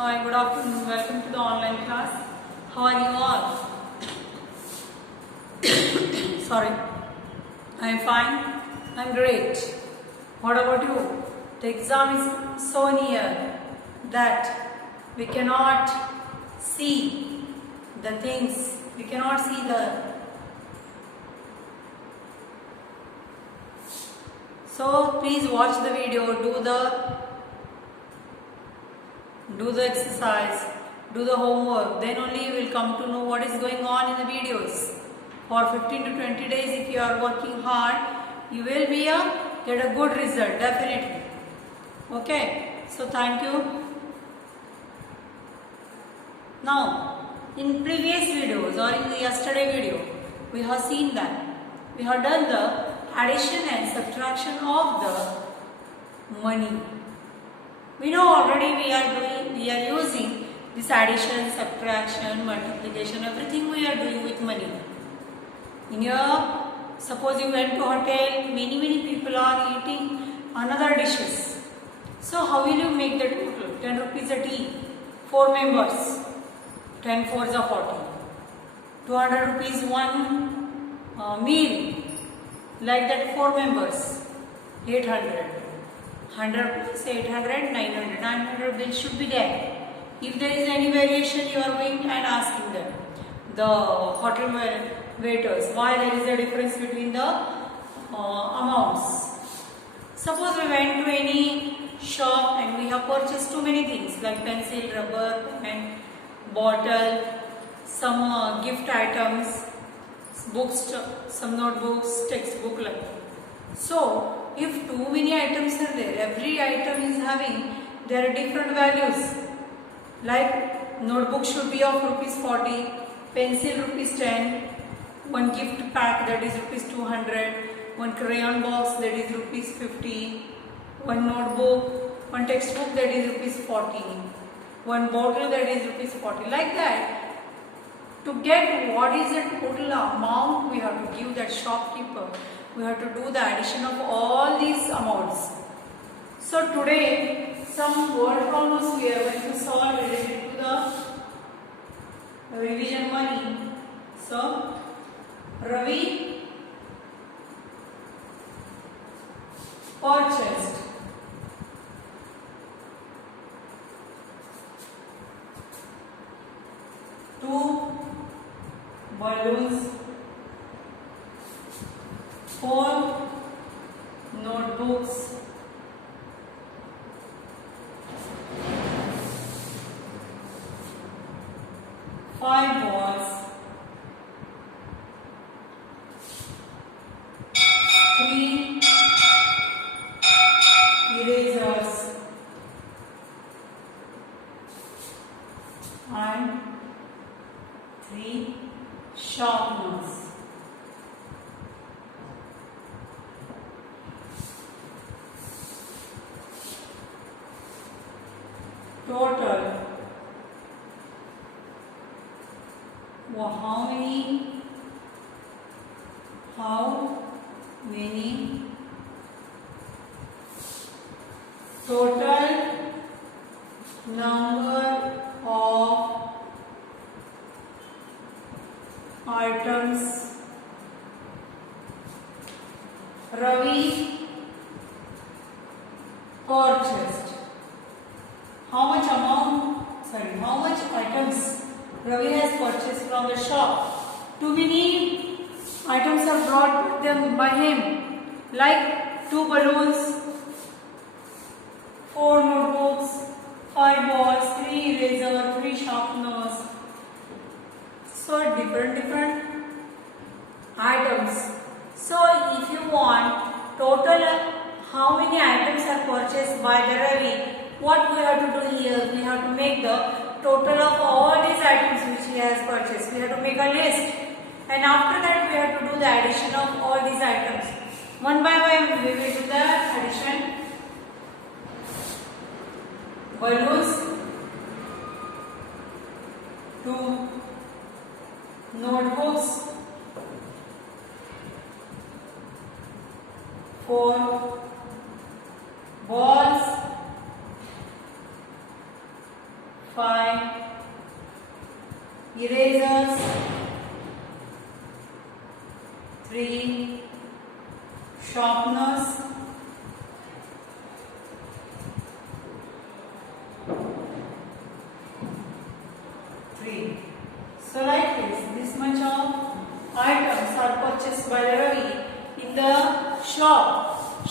Hi, good afternoon. Welcome to the online class. How are you all? Sorry. I'm fine. I'm great. What about you? The exam is so near that we cannot see the things. We cannot see the. So please watch the video. Do the exercise, do the homework, then only you will come to know what is going on in the videos. For 15 to 20 days, if you are working hard, you will get a good result, definitely. Okay, so thank you. Now, in previous videos or in the yesterday video, we have seen that we have done the addition and subtraction of the money. We know already we are using this addition, subtraction, multiplication, everything we are doing with money. In your, suppose you went to hotel, many people are eating another dishes. So how will you make the total? 10 rupees a tea, 4 members, 10 fours are 40. 200 rupees one meal, like that 4 members, 800. 100 plus 800, 900. 900 bill should be there. If there is any variation, you are going and asking them, the hotel waiters, why there is a difference between the amounts. Suppose we went to any shop and we have purchased too many things like pencil, rubber, pen, bottle, some gift items, books, some notebooks, textbook like that. So, if too many items are there, every item is having their different values. Like notebook should be of rupees 40, pencil rupees 10, one gift pack that is rupees 200, one crayon box that is rupees 50, one notebook, one textbook that is rupees 40, one bottle that is rupees 40. Like that. To get what is the total amount, we have to give that shopkeeper. We have to do the addition of all these amounts. So today, some word problems we are going to solve related to the revision money. So, Ravi purchased two balloons, 4 notebooks, 5 balls, 3 erasers, and 3 sharpeners. Total, how many total number of items Ravi purchased. How much items Ravi has purchased from the shop. Too many items are brought by him, like 2 balloons, 4 notebooks, 5 balls, 3 erasers, 3 sharpeners. So different items. So if you want total how many items are purchased by the Ravi, what we have to do here? We have to make the total of all these items which he has purchased. We have to make a list, and after that we have to do the addition of all these items. One by one we will do the addition. Balloons, 2 notebooks, 4 balls, 5 erasers, 3 sharpeners, 3. So like this much of items are purchased by Ravi in the shop.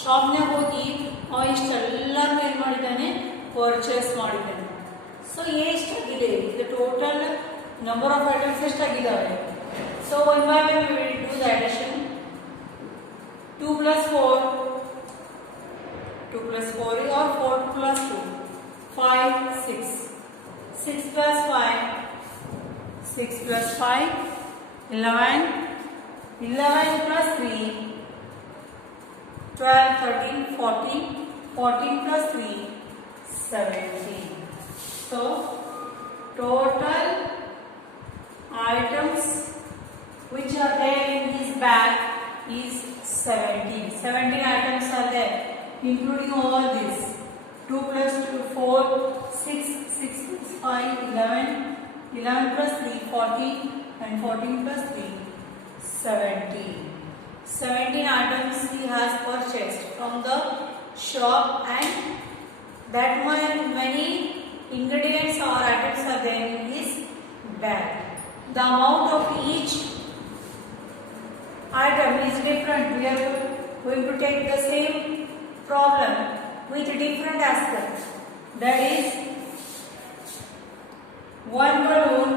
ಶಾಪ್ನಾಗ ಹೋಗಿ ಅವ ಇಷ್ಟೆಲ್ಲರೂ ಏನು ಮಾಡಿದ್ದಾನೆ, purchase ಮಾಡಿದ್ದಾನೆ. So ಎಷ್ಟಾಗಿದೆ, ಇದು total number of items ಎಷ್ಟಾಗಿದ್ದಾವೆ. So one by one we will do the addition. 2 plus 4, 2 plus 4 or 4 plus 2, 5, 6. 6 plus 5, 6 plus 5, 11. 11 plus 3, 12, 13, 14. 14 plus 3, 17. So, total items which are there in this bag is 17. 17 items are there, including all this. 2 plus 2, 4, 6, 6 plus 5, 11. 11 plus 3, 14, and 14 plus 3, 17. 17 items he has purchased from the shop, and that many ingredients or items are there in his bag. The amount of each item is different. We are going to take the same problem with different aspects. That is, one balloon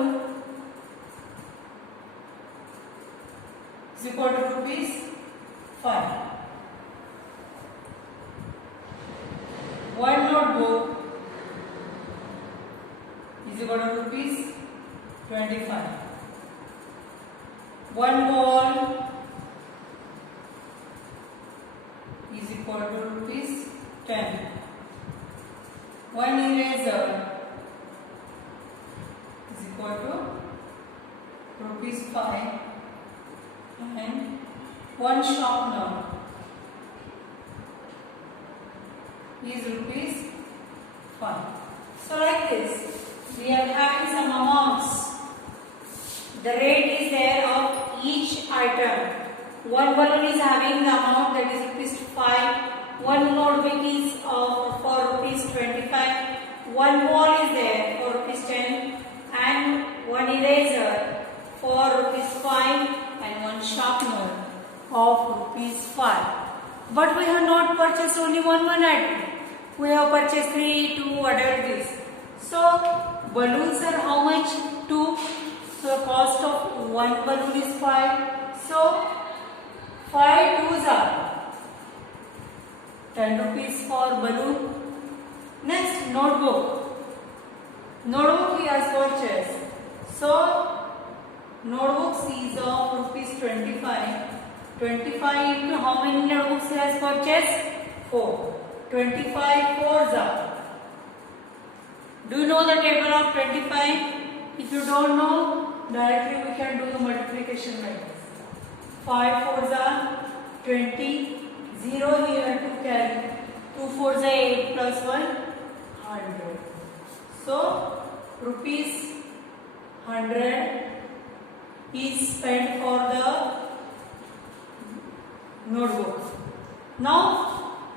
is equal to rupees 5. One notebook is equal to rupees 25. One ball is equal to rupees 10. One eraser is equal to rupees 5, and one sharpener is rupees 5. So like this, we are having some amounts. The rate is there of each item. One balloon is having the amount that is rupees 5. One notebook is for rupees 25. One ball is there for rupees 10, and one eraser for rupees 5, and one sharpener of rupees 5. But we have not purchased only one item. We have purchased 3, 2, whatever it is. So balloons are how much? 2. So the cost of one balloon is 5. So 5 2s are 10 rupees for balloon. Next, notebook. Notebook he has purchased. So notebooks is of rupees 25. 25 into how many notebooks he has purchased? 4. 25 4s are. Do you know the table of 25? If you don't know, directly we can do the multiplication like this. 5 4s are 20. 0 here to carry. 2 4s are 8 plus 1 100. So rupees 100 is spent for the notebook. Now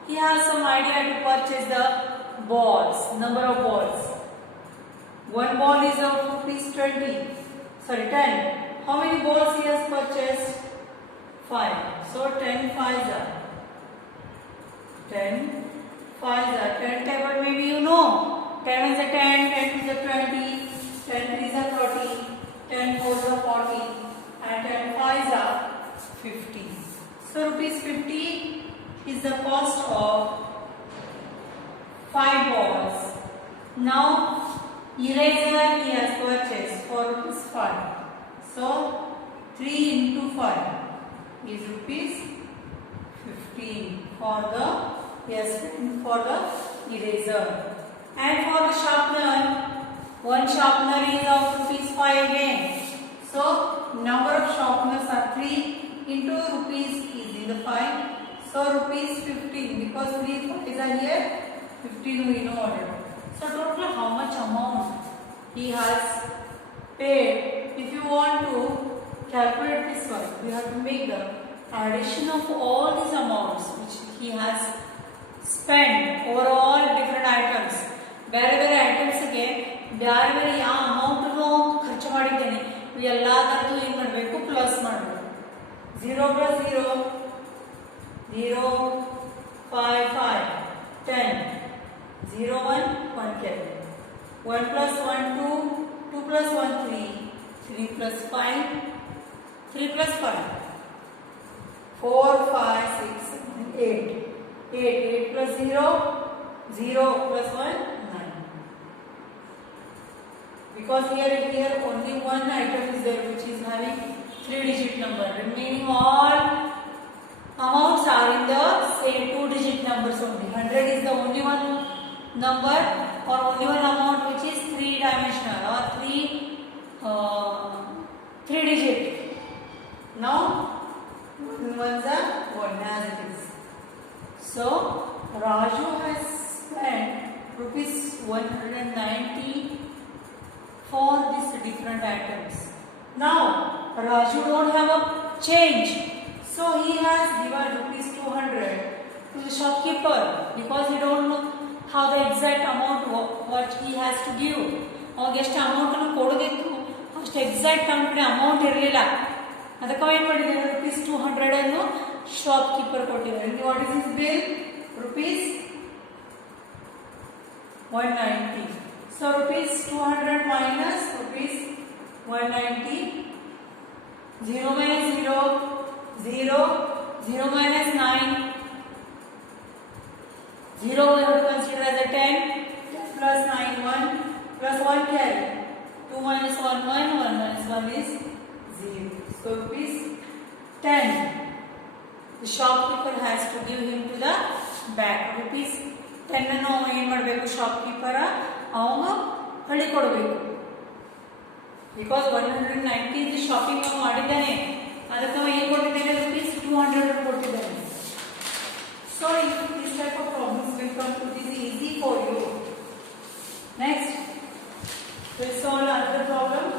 he has some idea to purchase the balls, number of balls. One ball is of rupees 10. How many balls he has purchased? 5. So 10 5s are 10 5s are 10 table, maybe you know. 10 is a 10, 10 is a 20, 10 is a 30, 10 4s are 40, and 10 5s are 50. So rupees 50 is the cost of 5 balls. Now eraser he has purchased for rupees 5. So 3 into 5 is rupees 15 for the eraser. And for the sharpener, one sharpener is of rupees 5 again. So number of sharpeners are 3 into rupees is in the 5. So rupees 15, because 3 5s are here, 15 we know already. So total how much amount he has paid. If you want to calculate this one, we have to make the addition of all these amounts which he has spent over all different items. ಬೇರೆ ಬೇರೆ ಐಟಮ್ಸ್ಗೆ ಬೇರೆ ಬೇರೆ ಯಾವ ಅಮೌಂಟನ್ನು ಖರ್ಚು ಮಾಡಿದ್ದೇನೆ ಇವೆಲ್ಲದರದ್ದು ಏನು ಮಾಡಬೇಕು, ಪ್ಲಸ್ ಮಾಡಬೇಕು. 0 + 0 0 5 5 10 0 1 1 carry 1 + 1 2 2 + 1 3 3 + 5 3 + 5 4 5 6 7 8 8 + 0 0 + 1 9. Because here only one item is there which is having 3-digit number. Remaining all amounts are in the same 2-digit numbers only. 100 is the only one number or only one amount which is 3-dimensional or 3-digit. Now ones are 1 as it is. So Raju has spent ₹190 for these different items. Now Raju don't have a change, so he has given ₹200 to the shopkeeper because he don't know how the exact amount what he has to give. ಅವಾಗ ಎಷ್ಟು ಅಮೌಂಟನ್ನು ಕೊಡೋದಿತ್ತು ಅಷ್ಟು exact ನಮ್ಮ ಕಡೆ amount ಇರಲಿಲ್ಲ. ಅದಕ್ಕೆ ಏನು ಮಾಡಿದ್ದಾರೆ, ₹200 ಅನ್ನು ಶಾಪ್ಕೀಪರ್ ಕೊಟ್ಟಿದ್ದಾರೆ. What is this bill? ₹190. So ₹200 minus ₹190. 0 minus 0 0 0 minus 9 0 we have to consider as a 10 plus 9 1 plus 1 carry 2 minus 1 1 1 minus 1 is 0. So ₹10 the shopkeeper has to give him to the back. ₹10 ಅನ್ನು ಏನು ಮಾಡಬೇಕು, shopkeeper ಅವನು ಹಳ್ಳಿ ಕೊಡಬೇಕು. Because 190 shopping ಮಾಡಿದ್ದಾನೆ, ಅದಕ್ಕೆ ಏನು ಕೊಟ್ಟಿದ್ದಾನೆ, ₹200 ಕೊಟ್ಟಿದ್ದಾನೆ. So this type of problems will come to this easy for you. Next will solve another problem.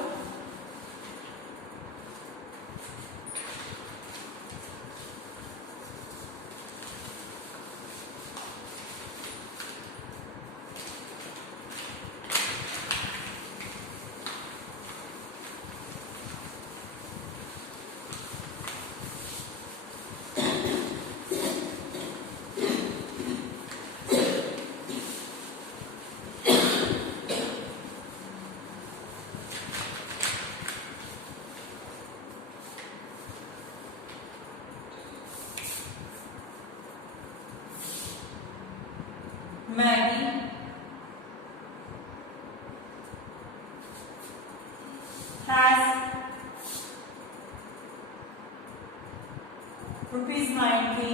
Maggie has ₹90.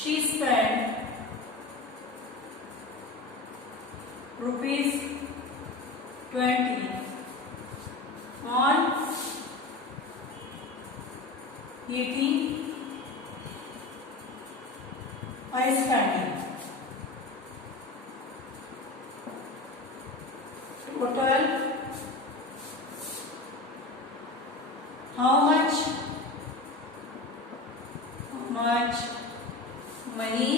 She spent ₹20 on eating ice candy. Total how much money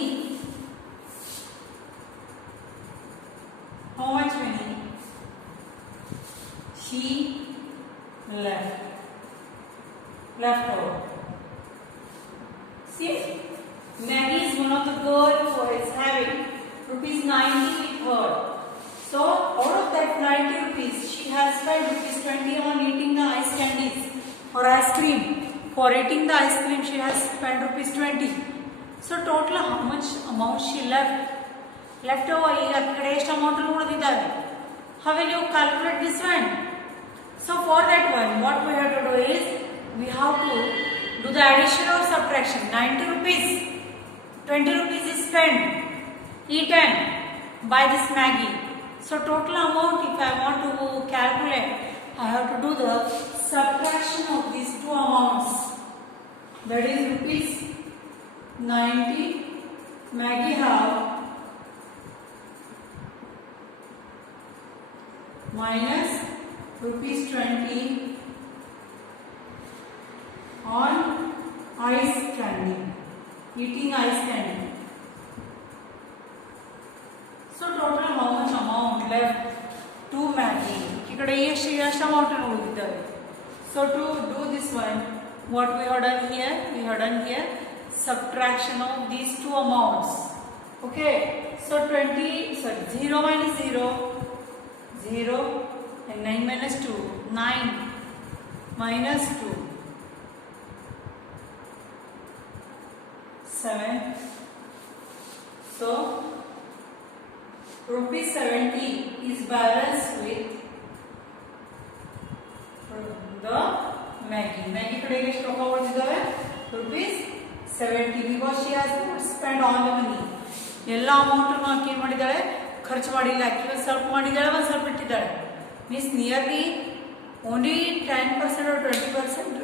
she left over. See, Maggie is one of the girl who is having ₹90 with her. So out of that ₹90, she has spent ₹20 on eating the ice candies or ice cream. For eating the ice cream, she has spent ₹20. So total how much amount she left over? ಈಗ ಕಡೆ ಎಷ್ಟು amount ಉಳಿದಿದ್ದಾವೆ. How will you calculate this one? So for that one, what we have to do is we have to do the addition or subtraction. ₹90, ₹20 is spent, eaten by this Maggie. So total amount, if I want to calculate, I have to do the subtraction of these two amounts. That is ₹90. Maggie have minus rupees 20 on ice candy, eating ice candy. So total how much amount left to Maggie? ikkade ಎಷ್ಟು amount ಉಳಿದಿದ್ದಾವೆ. So to do this one, what we have done here? We have done here subtraction of these two amounts. Okay. So 0 minus 0, 0 and 9 minus 2, 9 minus 2, 7. So rupees 70 is balanced with the Maggie. Maggie kade ಎಷ್ಟು ರೊಕ್ಕ ಉಳಿದಿದ್ದಾವೆ? rupees 70 because she has spent all the money. ಎಲ್ಲ ಅಮೌಂಟನ್ನು ಆಕೆ ಏನು ಮಾಡಿದ್ದಾಳೆ? ಖರ್ಚು ಮಾಡಿಲ್ಲ. ಆಕೆ ಒಂದು ಸ್ವಲ್ಪ ಮಾಡಿದ್ದಾಳೆ, ಒಂದು ಸ್ವಲ್ಪ ಇಟ್ಟಿದ್ದಾಳೆ. Means nearly only 10% or 20%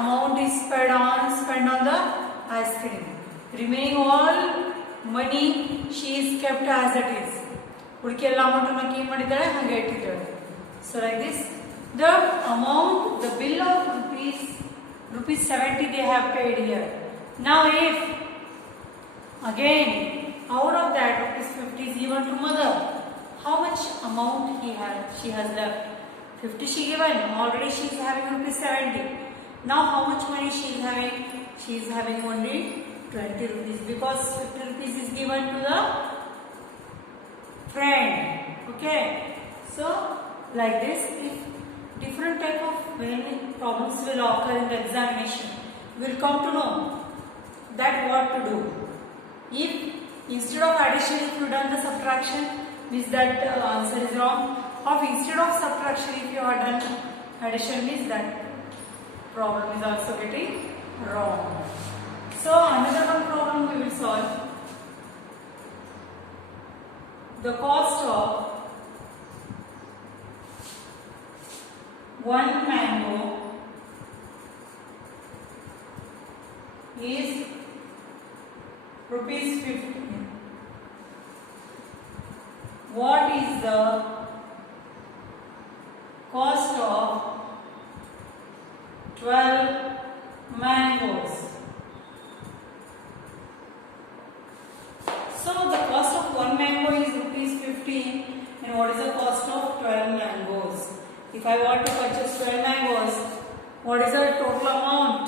amount is spent on the ice cream. Remaining all money she is kept as it is. ಉಳಿಕೆ ಎಲ್ಲ ಅಮೌಂಟನ್ನು ಆಕೆ ಏನು ಮಾಡಿದ್ದಾಳೆ? ಹಾಗೆ ಇಟ್ಟಿದ್ದಾಳೆ. So like this, the amount, the bill of rupees 70 they have paid here. Now if again out of that rupees 50 is given to mother, how much amount she has left? 50 she given, already she is having rupees 70. Now how much money she is having? She is having only 20 rupees because 50 rupees is given to the friend. Okay, so like this, if different type of problems will occur in the examination, we will come to know that what to do. If instead of addition, if you done the subtraction, means that the answer is wrong. Or instead of subtraction, if you have done addition, means that problem is also getting wrong. So another one problem we will solve. The cost of one mango is rupees 50. What is the cost of 12 mangoes? So the cost of one mango is rupees 15, and what is the cost of 12 mangoes? If I want to purchase 12 mangoes, what is the total amount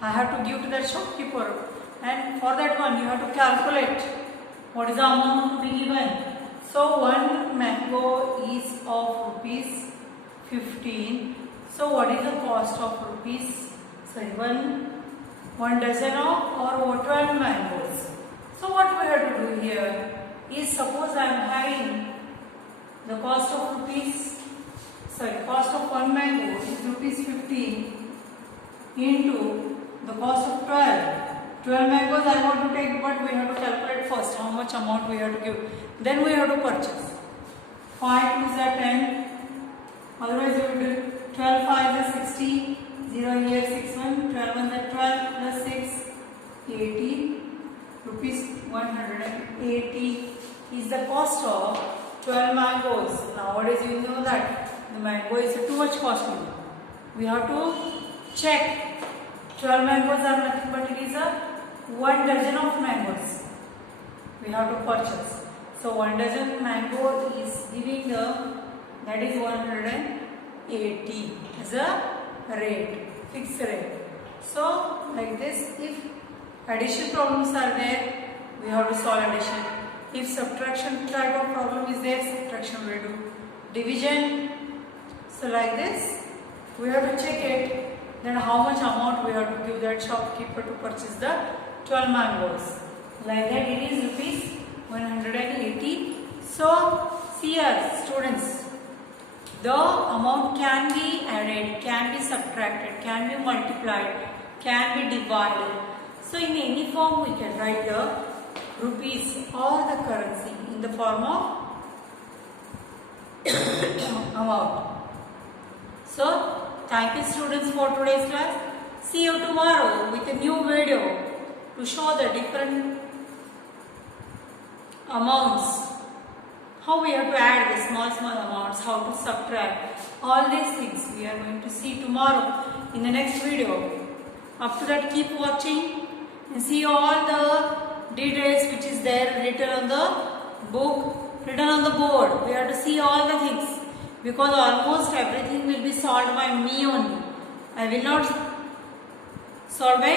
I have to give to that shopkeeper? And for that one you have to calculate what is the amount to be given. So one mango is of rupees 15. So what is the cost of rupees? Sorry, one dozen of or 12 mangoes. So what we have to do here is, suppose I am having the cost of one mango is rupees 15 into the cost of 12. 12 mangoes I want to take, but we have to calculate first how much amount we have to give. Then we have to purchase. 5 2s are 10. Otherwise we will do 12 5s are 60. 0 here 6 1. 12 1s are 12 plus 6 80. Rupees 180 is the cost of 12 mangoes. Nowadays you know that the mango is too much costly. We have to check. 12 mangoes are nothing but it is a 1 dozen of mangoes we have to purchase. So 1 dozen mango is giving the, that is 180 as a rate, fixed rate. So like this, if addition problems are there, we have to solve addition. If subtraction type of problem is there, subtraction we do. Division, so like this, we have to check it. Then how much amount we have to give that shopkeeper to purchase the 12 mangoes. Like that it is rupees 180. So see here students, the amount can be added, can be subtracted, can be multiplied, can be divided. So in any form we can write the rupees or the currency in the form of amount. So thank you students for today's class. See you tomorrow with a new video to show the different amounts, how we have to add the small amounts, how to subtract, all these things we are going to see tomorrow in the next video. Up to that, keep watching and see all the details which is there written on the book, written on the board. We have to see all the things because almost everything will be solved by me only. I will not solve by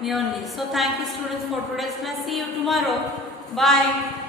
me only. So thank you students for today's class. See you tomorrow. Bye.